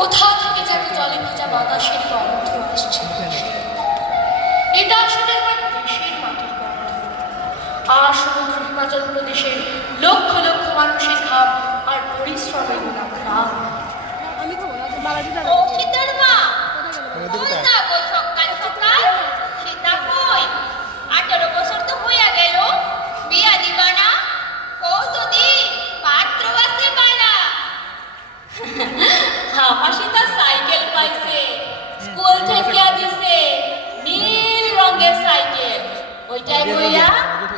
কোথা থেকে যেন জলে ভেজা বাতাসের গন্ধ আসছে। এটা আসলে আমার দেশের মাটির গন্ধ, আর সমুদ্র হিমাচল প্রদেশের লক্ষ লক্ষ মানুষের ঘাম আর পরিশ্রমের ঘ্রাণ। সকাল সকাল সীতা কই? 18 বছর তো হইয়া গেল, বিয়া দিবা না? ও যদি পাত্র আছে বালা। আমার সীতা সাইকেল পাইছে, স্কুল থেকে দিছে নীল রঙের সাইকেল। ওইটাই কইয়া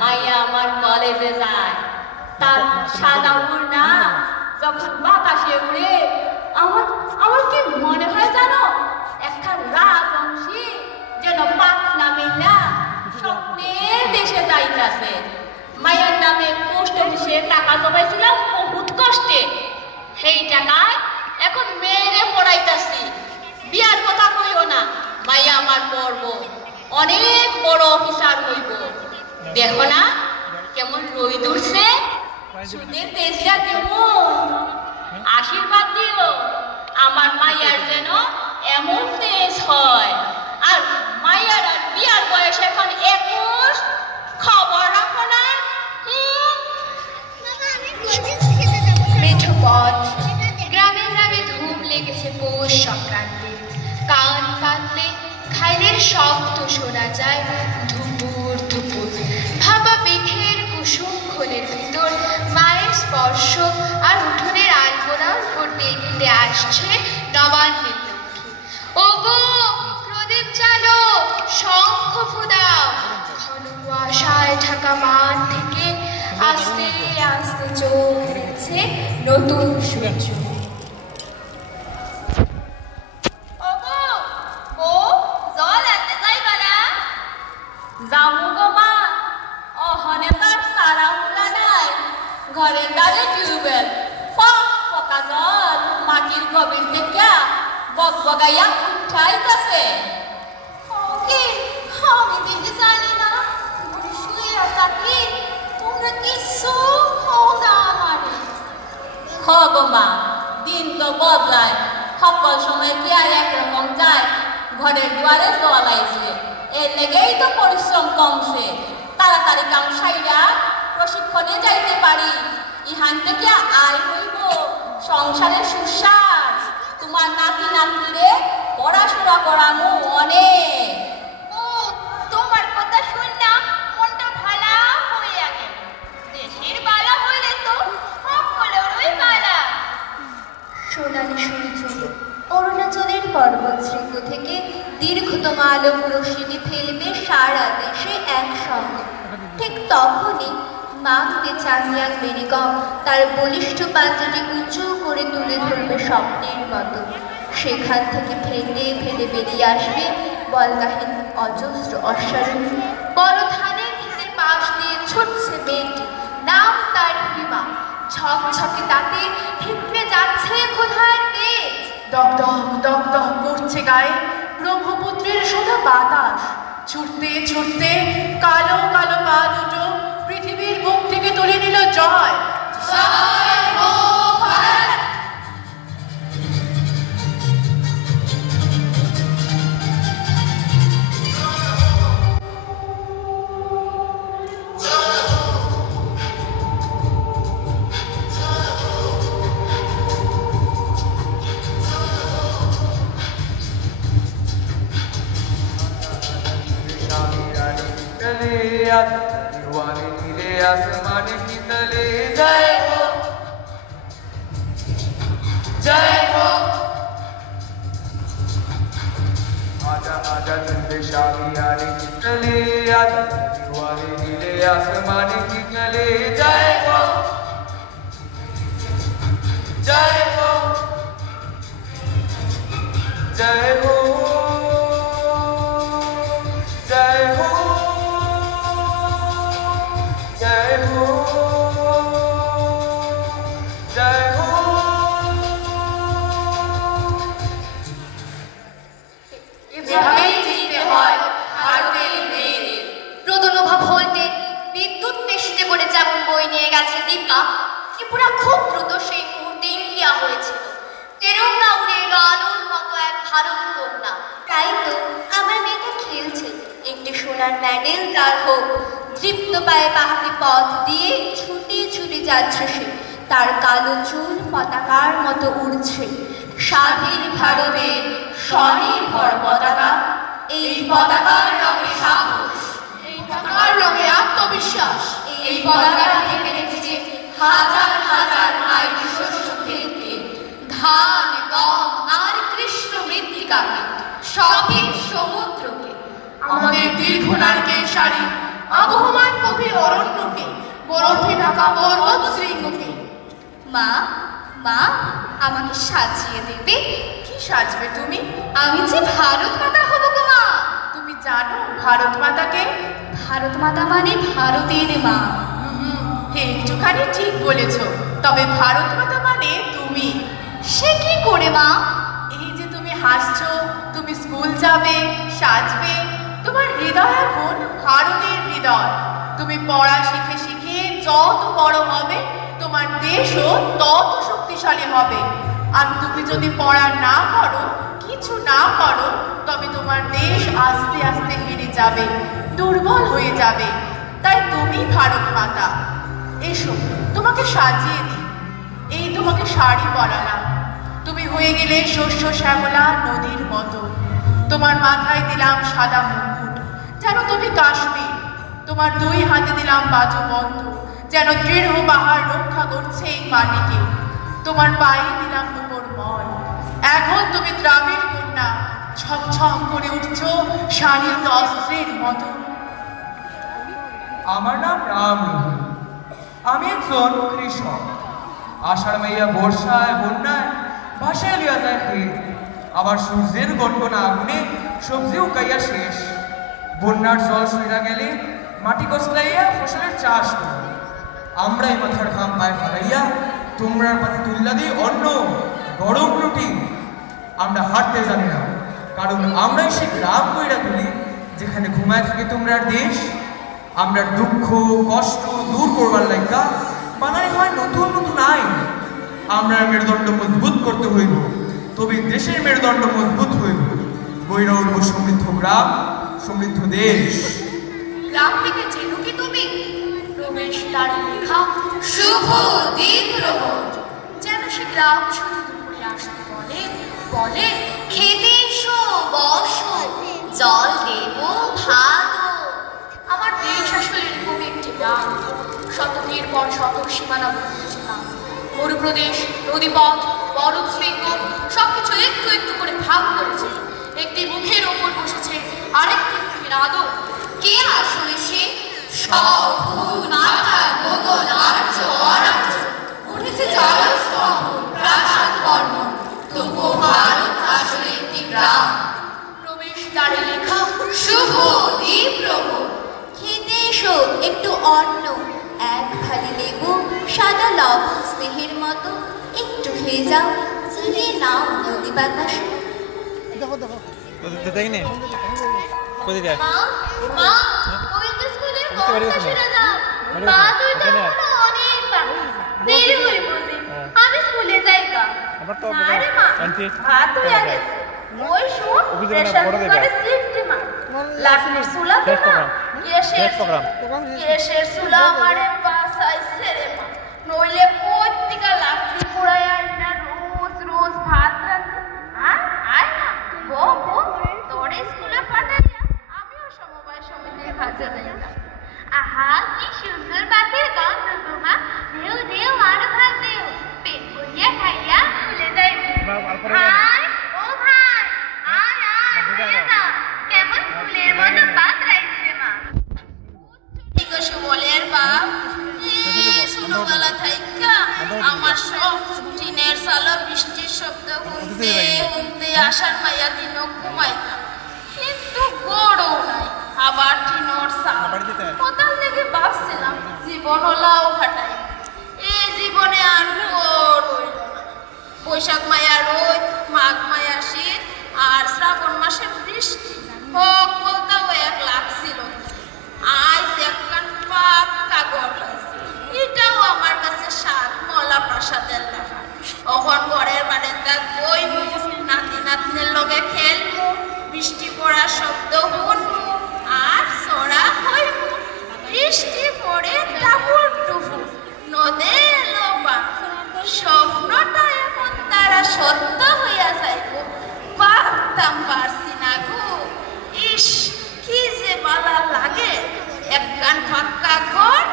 মাইয়া আমার কলেজে যায়। তার সাদা উড়না যখন বাতাসে উড়ে আমার আমার কি মনে হয় জানো, একটা রাজবংশী যেন পাখনা মেলা স্বপ্নের দেশে যাইতাছে। মায়ের নামে পোস্ট অফিসে টাকা জমাইছিলাম বহুত কষ্টে, সেই টাকায় এখন মেয়েরে পড়াইতাছি। বিয়ার কথা কইও না, মাইয়া আমার পড়ব, অনেক বড় অফিসার হইব। দেখো না কেমন রই দূরছে, সুদের তেজটা কেমন। আশীর্বাদ দিও আমার মাইয়ার যেন এমন তেজ হয়। আর মাইয়ার আর বিয়ার বয়স এখন 21, খবর রাখো না। মেঠো পথ, গ্রামে গ্রামে ধুম লেগেছে পৌষ সংক্রান্তি। কান পাতলে খাইলের শব্দ শোনা যায় ধুপুর ধুপুর। ভাবা বেখের কুসুম খোলের ভিতর মায়ের স্পর্শ, আর উঠোনের আলপনার উপর দেখতে আসছে নবান্নের লক্ষ্মী। ওগো প্রদীপ চালো, শঙ্খ ফুদাও। ঘন কুয়াশায় ঢাকা মান থেকে আস্তে আস্তে চোখ ফেলছে নতুন সূর্য। যাবো গো মা, অহনে তার সারা উল্লা নাই। ঘরের দ্বারে টিউবওয়েল, ফকা জল মাটির গভীর থেকে বগবগাইয়া উঠাইতাছে। আমি দিতে জানি না, শুয়ে থাকি, তোমরা কিছু খাও না আমারে। হ গো মা, দিন তো বদলায়, সকল সময় কি আর একরকম যায়। ঘরের দুয়ারে জল আইছে, এর লেগেই তো পরিশ্রম কমছে। তাড়াতাড়ি কাম সাইরা প্রশিক্ষণে যাইতে পারি, ইহান থেকে আয় হইব সংসারের সুসার। তোমার নাতি নাতনিরে পড়াশোনা করানো অনেক। ও তোমার কথা শুন না মনটা ভালা হইয়া গেল। দেশের বালা হইলে তো সকলেরই বালা। সোনালি সূর্য অরুণাচলের পর্বত শৃঙ্গ থেকে দীর্ঘতম আলোক রশ্মি ফেলবে সারা দেশে একসঙ্গে। ঠিক তখনই মাংতে চাঁদিয়াং মেরিকম তার বলিষ্ঠ পাঞ্জাটি উঁচু করে তুলে ধরবে স্বপ্নের মতো। সেখান থেকে ফেটে ফেটে বেরিয়ে আসবে বলগাহীন অজস্র অশ্বারোহী। বড় ধানের ক্ষেতের পাশ দিয়ে ছুটছে মেয়েটি, নাম তার হিমা। ঝকঝকে তাতে ভিতরে যাচ্ছে ক্ষুধার তেজ। দগদগ দগদগ করছে গায়ে ব্রহ্মপুত্রের সোনা বাতাস। ছুটতে ছুটতে কালো কালো পা দুটো পৃথিবীর বুক থেকে তুলে নিল জয়। জয় হো ভারত। नीले आसमान की तले जय हो, जय हो। आजा आजा चंद्र शामी आने की तले, आजा दीवाने नीले आसमान की तले जय हो, जय हो, जय हो, जय हो, जय हो, जय हो। এভাবেই জিততে হয় ভারতের মেয়েদের। প্রদনোভা ভোল্টে বিদ্যুৎ পেশিতে করে যেমন বই নিয়ে গেছে দীপা, ত্রিপুরা খুব দ্রুত সেই মুহূর্তে ইন্ডিয়া হয়েছিল। তেরঙ্গা উড়ে এলো ভারত কন্যা। তাই তো আমার মেয়েটা খেলছে, একটি সোনার মেডেল তার হোক। তৃপ্ত পায়ে পাহাড়ি পথ দিয়ে ছুটে ছুটে যাচ্ছে সে, তার কালো চুল পতাকার মতো উড়ছে। স্বাধীন ভারতের স্বনির্ভর পতাকা, এই পতাকার রঙে সাহস, এই পতাকার রঙে আত্মবিশ্বাস, এই পতাকা থেকে রেখেছে হাজার হাজার মাইল শস্য ক্ষেত্রে, ধান গম আর কৃষ্ণ মৃত্তিকাকে, সঠিক সমুদ্রকে, আমাদের দীর্ঘ নারকেল শাড়ি, আবহমান গভীর অরণ্যকে, বরফে ঢাকা পর্বত শৃঙ্গকে। মা মা আমাকে সাজিয়ে দেবে? কি সাজবে তুমি? আমি যে ভারত মাতা হব গো মা। তুমি জানো ভারত মাতাকে? ভারত মাতা মানে ভারতের মা। একটুখানি ঠিক বলেছ, তবে ভারত মাতা মানে তুমি। সে কি করে মা? এই যে তুমি হাসছো, তুমি স্কুল যাবে, সাজবে, তোমার হৃদয় এখন ভারতের হৃদয়। তুমি পড়া শিখে শিখে যত বড় হবে, তোমার দেশও তত শক্তিশালী হবে। আর তুমি যদি পড়া না করো, কিছু না করো, তবে তোমার দেশ আস্তে আস্তে হেরে যাবে, দুর্বল হয়ে যাবে। তাই তুমি ভারত মাতা। এসো তোমাকে সাজিয়ে দিই। এই তোমাকে শাড়ি পরালাম, তুমি হয়ে গেলে শস্য শ্যামলা নদীর মতো। তোমার মাথায় দিলাম সাদা মুকুট, যেন তুমি কাশ্মীর। তোমার দুই হাতে দিলাম বাজু বন্ধ, যেন দৃঢ় পাহাড় রক্ষা করছে এই মাটিকে। তোমার পায়ে দিলাম দুপুর মল, এখন তুমি গ্রামের কন্যা, ছকছক করে উঠছো শাড়িত অস্ত্রের মতো। আমার নাম রামরোহী, আমি একজন কৃষক। আষাঢ় মাইয়া বর্ষায় বন্যায় ভাসায় লিয়া যায় ক্ষেত, আবার সূর্যের গনগনা আগুনে সবজি উকাইয়া শেষ। বন্যার জল সইরা গেলে মাটি কচলাইয়া ফসলের চাষ করি। আমরাই মাথার ঘাম পায়ে ফেলাইয়া তোমরার পাতে তুল্লা দিই অন্ন, গরম রুটি। আমরা হাঁটতে জানি না, কারণ আমরাই সে গ্রাম কইরা তুলি যেখানে ঘুমায় থাকে তোমরার দেশ। আমরা দুঃখ কষ্ট দূর করবার লাইগা বানাই হয় নতুন নতুন আইন। আমরা মেরুদণ্ড মজবুত করতে হইব, তবে দেশের মেরুদণ্ড মজবুত হইব। বইরা উঠব সমৃদ্ধ গ্রাম, সমৃদ্ধ দেশ। গ্রাম থেকে চেনো কি তুমি? রমেশ তার লেখা শুভ দ্বীপ রোবট। যেন সে গ্রাম শুধু দুপুরে আসতে বলে, বলে খেতে এসো, বসো, জল দেব, ভাত। আমার দেশ আসলে এরকম একটি গ্রাম। শতকের পর শতক সীমানা বদলেছিলাম। মরুপ্রদেশ, নদীপথ, বরফ শৃঙ্গ সবকিছু একটু একটু করে ভাগ করেছে। একটি মুখের ওপর বসেছে আরেকটি মুখের আদর। কে আসলে সে? সভুজ মাথায় মোগল আর্য অরার্য, উঠেছে জলস্তম্ভ, প্রাসাদ বর্ণ, তবুও ভারত আসলে একটি গ্রাম। রমেশ তারে লেখা শুভ দ্বীপ রোবট। খেতে এসো একটু অন্ন, এক থালি লেবু, সাদা লবণ স্নেহের মতো, একটু খেয়ে যাও, চিনে নাও নদী বাতাস। দেখিনি কোথায় যায়? মা মা ওই যে স্কুলের বন্ধ ছেড়ে দাও। রাত হইতে এখনো অনেক বাকি, দেরি হয়ে পড়বে। আমি স্কুলে যাই গা। আরে মা ভাত হয়ে গেছে। ওই শোন প্রেসার কুকারে সিটি মার, লাকড়ির চুলা তো না, গ্যাসের চুলা আমারে বাঁচাইছে রে মা। নইলে প্রত্যেকা লাকড়ি পোড়ায় আর না রোজ রোজ ভাত রাঁধতে। আয় না বো বো, তোর স্কুলে পাঠাইয়া আমিও সমবায় সমিতির কাজে যাইতাম। আহা কি সুন্দর ভাতের গন্ধ গো মা। দেও দেও আর ভাত দেও, পেট ভরিয়া খাইয়া স্কুলে যাইবি। ভাই ও ভাই, আয় আয় খেয়ে যা, কেমন ফুলের মতো ভাত রাইছে মা। ঠিক আছে বলের বাপ, শুনো গলা থাইকা আমার সব টিনের সালা বৃষ্টির শব্দ শুনতে শুনতে আষাঢ় মাইয়া দিন ঘুমাইতাম। কিন্তু গড়ও নাই, আবার টিনোর সাল কোথাও থেকে ভাবছিলাম জীবন লাউ খাটাই। এই জীবনে আর গড় হইল না। বৈশাখ মায়া রোদ, মাঘ মায়া শীত, আর শ্রাবণ মাসের বৃষ্টি সকলটাও এক লাগছিল। আজ একখান পাক্কা গড় হয়েছে, এটাও আমার কাছে সাত মলা প্রাসাদের লেখা। অখন ঘরের বারান্দায় বই নাতি নাতনের লগে বৃষ্টি পড়ার শব্দ শুনবো আর সরা হইব, বৃষ্টি পড়ে টাপুর টুপুর নদে লোপা, স্বপ্নটা এখন তারা সত্য হইয়া যাইব, ভাবতাম পারছি না গো। ইস কি যে বালা লাগে, একখান পাক্কা ঘর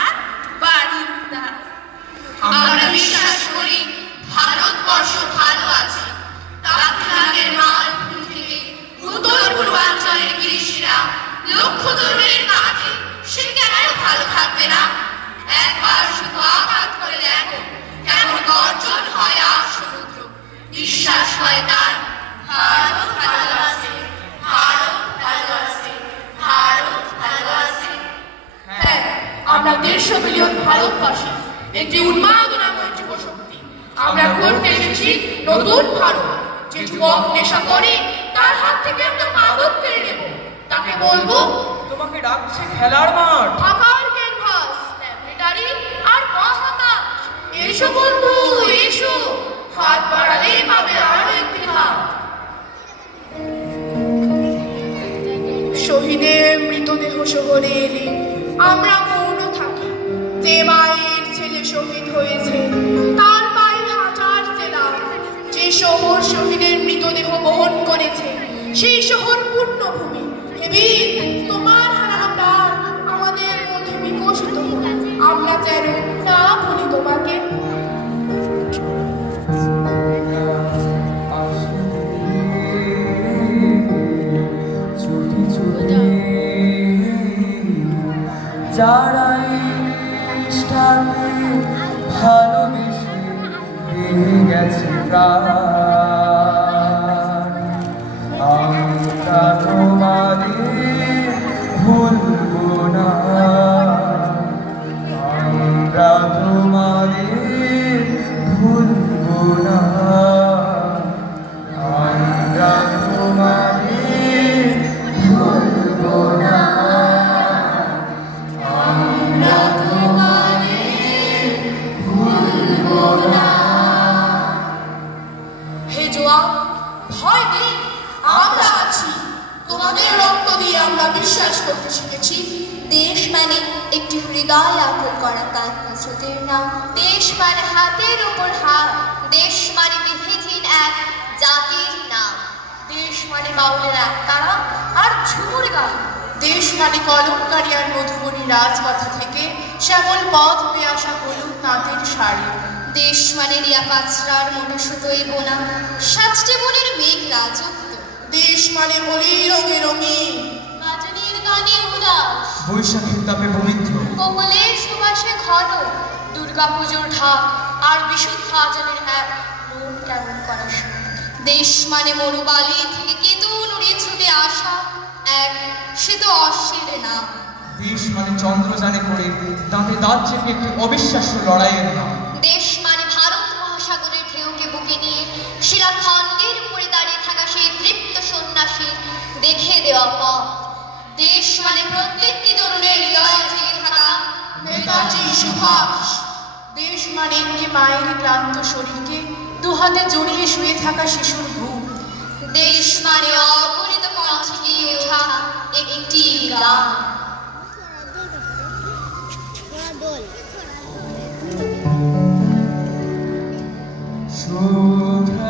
আর বাড়ির দ্বার। আমরা বিশ্বাস করি ভারতবর্ষ ভালো আছে। তামিলনাড়ুর মালভূমি থেকে উত্তর পূর্বাঞ্চলের কৃষিরা লক্ষ্য দূরের কাজে, সে কেন ভালো থাকবে না? একবার শুধু আঘাত করে দেখো, কেমন গর্জন হয় আর সমুদ্র। বিশ্বাস হয় তার ভারত ভালো আছে, ভারত ভালো আছে, ভারত ভালো আছে। হ্যাঁ, আমরা 150 মিলিয়ন ভারতবাসী, একটি উন্মাদনাময় যুব শক্তি। আমরা করতে এসেছি নতুন ভারত। যে যুবক নেশা করে তার হাত থেকে আমরা মাদক কেড়ে নেব, তাকে বলবো তোমাকে ডাকছে খেলার মাঠ। ফাঁকার ক্যানভাস, ল্যাবরেটরি আর মহাকাশ। এসো বন্ধু এসো, হাত বাড়ালেই পাবে আরো একটি হাত। শহীদের মৃতদেহ শহরে এলে আমরা মৌন থাকি। যে মায়ের ছেলে শহীদ হয়েছে তার পায়ে হাজার সেলাম। যে শহর শহীদের মৃতদেহ বহন করেছে সেই শহর পূর্ণভূমি। হেবি তোমার হারানো প্রাণ আমাদের মধ্যে বিকশিত হোক, আমরা যেন না ভুলি তোমাকে। যারা নিষ্ঠাকে ভালোবেসে দিয়ে গেছে প্রাণ, আমরা তোমাদের ভুলবো না, আমরা তোমাদের ভুলবো না, আমরা তোমাদের ভুলবো না। হে জোয়ান, ভয় নেই, আমরা আছি। তোমাদের রক্ত দিয়ে আমরা বিশ্বাস করতে শিখেছি। দেশ মানে একটি হৃদয় আকুল করা তার হজরতের নাম। দেশ মানে হাতের উপর হাত, দেশ মানে বিভেদহীন এক জাতির নাম। দেশ মানে বাউলের এক তারা আর ঝুমুর গান। দেশ মানে কলমকারী আর মধুবনী রাজকথা থেকে শ্যামল পথ পেয়ে আসা হলুদ তাঁতের শাড়ি। দেশ মানে রিয়া কাছড়ার মোটা সুতোই বোনা সাতটি মনের মেঘ রাজত্ব। দেশ মানে হোলি রঙে রঙিন, গাজনের গানে উদাস, বৈশাখীর তাপে পবিত্র, কোমলের সুবাসে ঘন, দুর্গাপুজোর ঢাক আর বিশুদ্ধ আজানের এক মন কেমন করা সুর। দেশ মানে মরুবালি থেকে কেতু নুড়িয়ে ছুটে আসা এক সে তো অশ্বের নাম। দেশ মানে চন্দ্রযানে করে দাঁতে দাঁত চেপে একটি অবিশ্বাস্য লড়াইয়ের নাম। দেশ মানে ভারত মহাসাগরের ঢেউকে বুকে নিয়ে শিলাখণ্ডের উপরে দাঁড়িয়ে থাকা সেই তৃপ্ত সন্ন্যাসীর দেখে দেওয়া পথ। দেশ মানে প্রত্যেকটি তরুণের হৃদয়ে জেগে থাকা নেতাজি সুভাষ। দেশ মানে একটি মায়ের ক্লান্ত শরীরকে দুহাতে জড়িয়ে শুয়ে থাকা শিশুর ঘুম। দেশ মানে অগণিত কণ্ঠে গিয়ে ওঠা একটি গান। শুভ্র